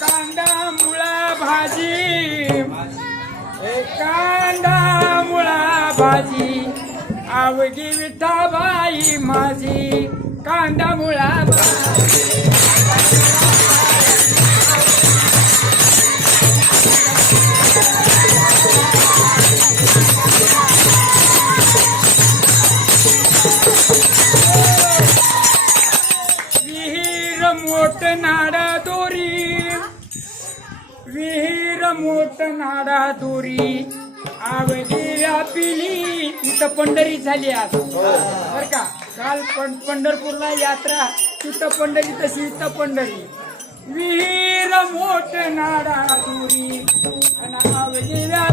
कांदा मुळा भाजी, कांदा मुळा भाजी, आवगी विठाबाई माझी, कांदा मुळा भाजी. विहीर मोठ नाडा दोरी, विहीर मोठ नाडा दोरी, आवडीला पिली. तिथं पंढरी झाली आज बर का. काल पंढरपूरला यात्रा, तिथं पंढरी तशी इथं पंढरी. विहीर मोठ नाडा दोरी, आवडीला